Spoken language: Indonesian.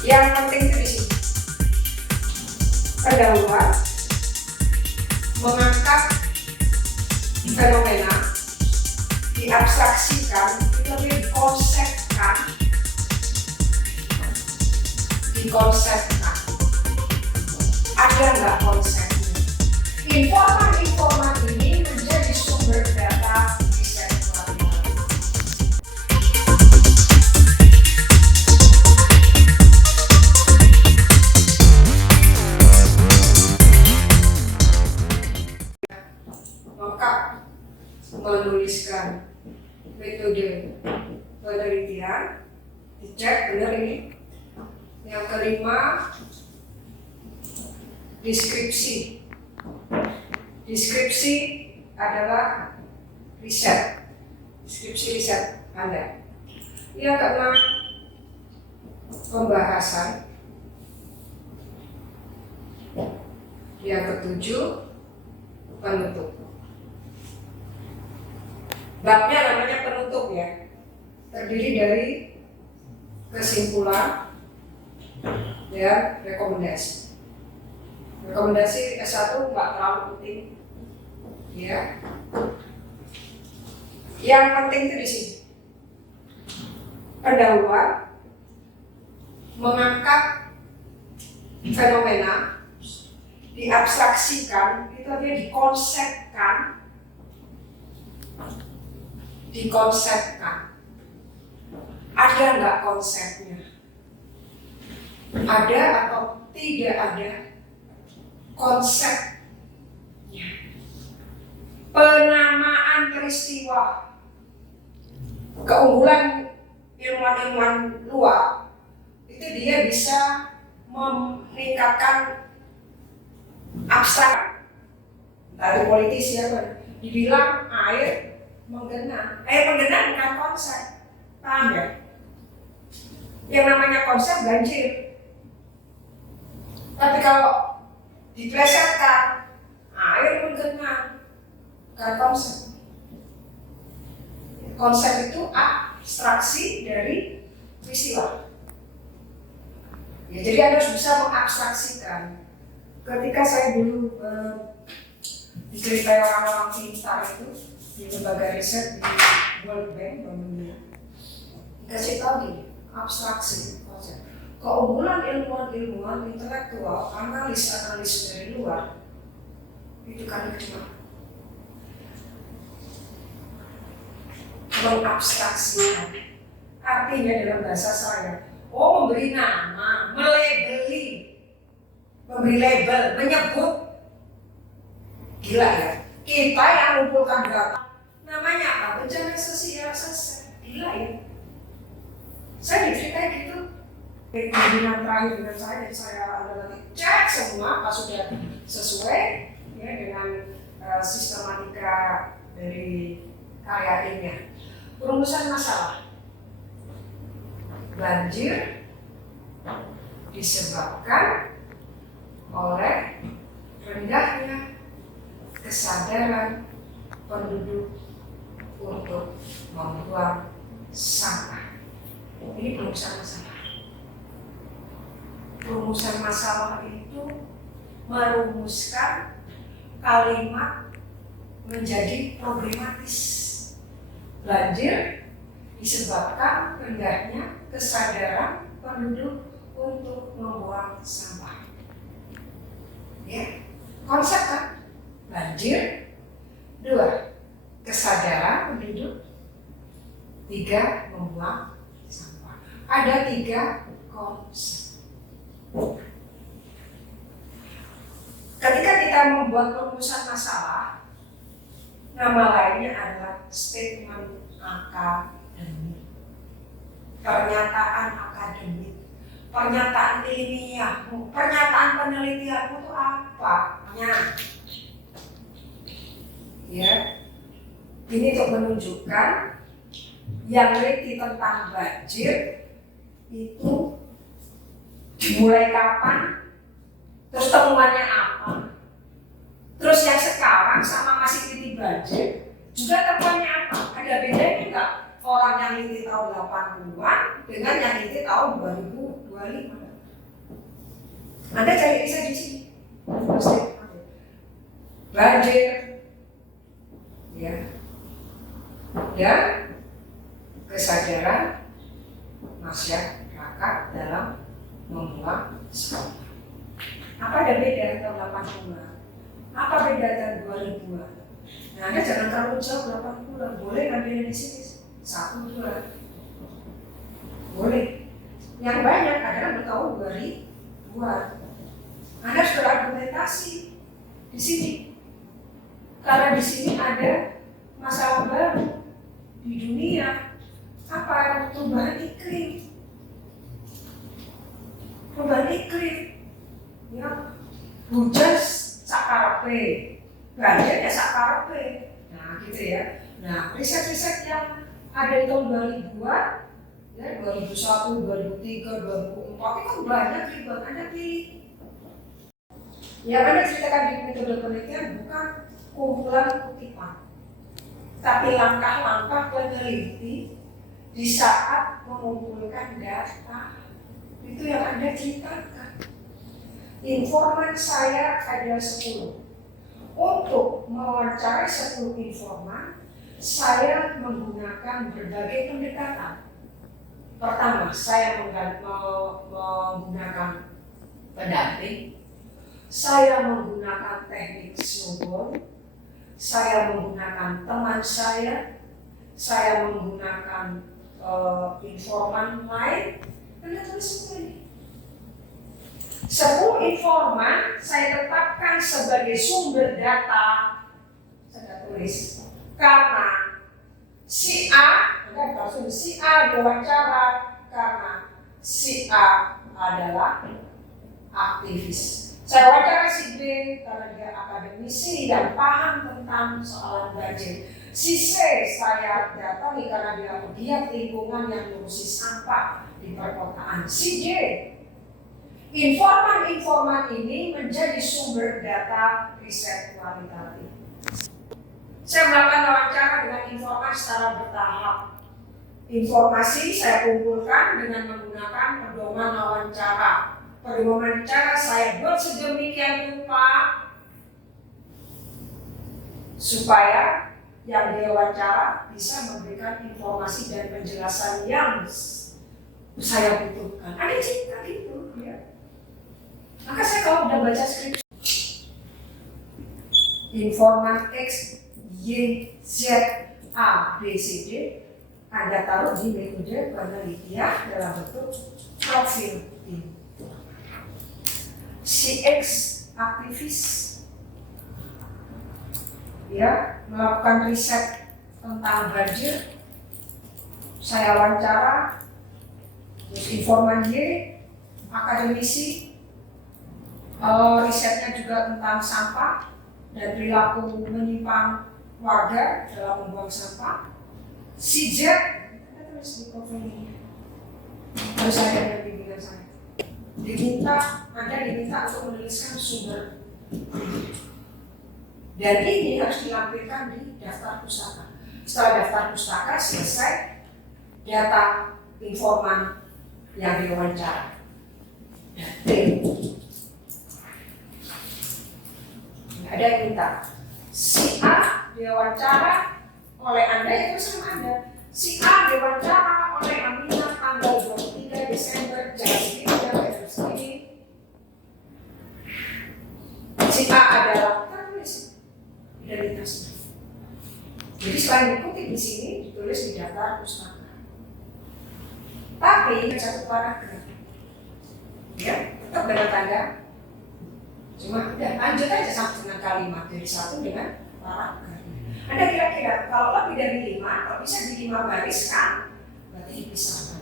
Yang penting itu di sini pendahuluan, mengangkat fenomena, diabstraksikan, itu dikonsepkan. Ada nggak konsepnya? Informan ini menjadi sumber data riset kualitatif. Lengkap menuliskan metode penelitian, dicek benar ini. Yang kelima, deskripsi. Deskripsi adalah riset. Deskripsi riset Anda. Yang keenam, pembahasan. Yang ketujuh, penutup. Babnya namanya penutup ya. Terdiri dari kesimpulan dan rekomendasi. Rekomendasi S1 nggak terlalu penting, ya. Yang penting itu di sini. Pendahuluan, mengangkat fenomena, diabstraksikan, itu artinya dikonsepkan. Ada nggak konsepnya? Ada atau tidak ada konsepnya. Penamaan peristiwa. Keunggulan ilmuwan-ilmuwan luar itu dia bisa meningkatkan abstrak. Dari politisi apa? Dibilang air menggenang. Air menggenang bukan konsep. Paham ya? Yang namanya konsep banjir. Tapi kalau diplesetkan, air menggenang, bukan konsep. Konsep itu abstraksi dari peristiwa. Ya, jadi Anda harus bisa mengabstraksikan. Ketika saya dulu diceritai orang-orang pintar itu di lembaga riset di World Bank, dikasih tahu nih, abstraksi konsep. Keunggulan ilmuwan intelektual, analis dari luar itu kan cuma mengabstraksikan. Artinya dalam bahasa saya, memberi nama, memberi label, menyebut. Gila ya, kita yang mengumpulkan data, namanya apa? Bencana sosial selesai. Gila ya. Saya diceritain gitu. Pembinaan terakhir dengan saya, dan saya adalah cek semua apa sudah sesuai ya, dengan sistematika dari karya ilmiah. Perumusan masalah banjir disebabkan oleh rendahnya kesadaran penduduk untuk membuang sampah. Ini perumusan masalah. Perumusan masalah itu merumuskan kalimat menjadi problematis. Banjir disebabkan rendahnya kesadaran penduduk untuk membuang sampah. Ya, konsep kan? Banjir, 2, kesadaran penduduk, 3, membuang sampah. Ada 3 konsep. Ketika kita membuat perumusan masalah, nama lainnya adalah statement akademik, pernyataan akademik, pernyataan ilmiahmu, pernyataan penelitianmu itu apanya? Ya, ini untuk menunjukkan yang meneliti tentang banjir itu dimulai kapan, terus temuannya apa, terus yang sekarang sama masih teliti banjir juga temuannya apa, ada bedanya nggak orang yang teliti tahun 80-an dengan yang teliti tahun 2025? Anda cari kisah di sini. Banjir, ya, dan kesadaran masyarakat dalam membuang sampah. Apa ada beda tahun 80-an? Apa beda tahun 2000-an? Nah, Anda jangan terlalu jauh 80-an. Boleh ambil di sini 1, 2. Boleh. Yang banyak adalah bertahun 2000-an. Anda sudah argumentasi di sini. Karena di sini ada masalah baru di dunia. Apa? Perubahan iklim. Perubahan iklim. Ya, hujan sakarepe, banjirnya sakarepe. Nah, gitu ya. Nah, riset-riset yang ada di tahun 2000-an, ya 2001, 2003, 2004 itu banyak ribet. Anda pilih. Yang Anda ceritakan di metode penelitian bukan kumpulan kutipan, tapi langkah-langkah peneliti di saat mengumpulkan data. Itu yang Anda ceritakan. Informan saya ada 10. Untuk mewawancarai 10 informan, saya menggunakan berbagai pendekatan. Pertama, saya menggunakan pendamping. Saya menggunakan teknik snowball. Saya menggunakan teman saya menggunakan informan lain. Anda tulis semua ini. 10 informan saya tetapkan sebagai sumber data. Saya tulis karena si A, si A diwawancara karena si A adalah aktivis. Saya wawancara si B karena dia akademisi dan paham tentang soalan banjir. Si C saya datangi karena dia pegiat lingkungan yang ngurusi sampah di perkotaan. Si J, informan-informan ini menjadi sumber data riset kualitatif. Saya melakukan wawancara dengan informan secara bertahap. Informasi saya kumpulkan dengan menggunakan pedoman wawancara. Pedoman wawancara saya buat sedemikian rupa supaya yang diwawancara bisa memberikan informasi dan penjelasan yang saya butuhkan. Ada cerita gitu, ya. Maka saya kalau udah baca skripsi, informan X, Y, Z, A, B, C, D, Anda taruh di metode penelitian dalam bentuk profil tim. Si X aktivis, ya, melakukan riset tentang banjir. Saya wawancara. Terus informan Y, akademisi, risetnya juga tentang sampah dan perilaku menyimpang warga dalam membuang sampah. Si Z, kita tulis di profil ini. Harus saya dan bimbingan saya. Anda diminta untuk menuliskan sumber. Dan ini harus dilampirkan di daftar pustaka. Setelah daftar pustaka selesai, data informan yang diwawancara. Ada yang minta si A diwawancara oleh Anda, itu sama Anda. Si A diwawancara oleh Aminah tanggal 23 Desember jam segini. Si A adalah penulis identitasnya. Jadi selain dikutip di sini, ditulis di daftar pustaka. Tapi satu paragraf, ya, tetap dengan tanda. Cuma udah lanjut aja sampai dengan kalimat dari satu dengan paragraf. Anda kira-kira kalau lebih dari 5, kalau bisa di 5 baris kan, berarti dipisahkan.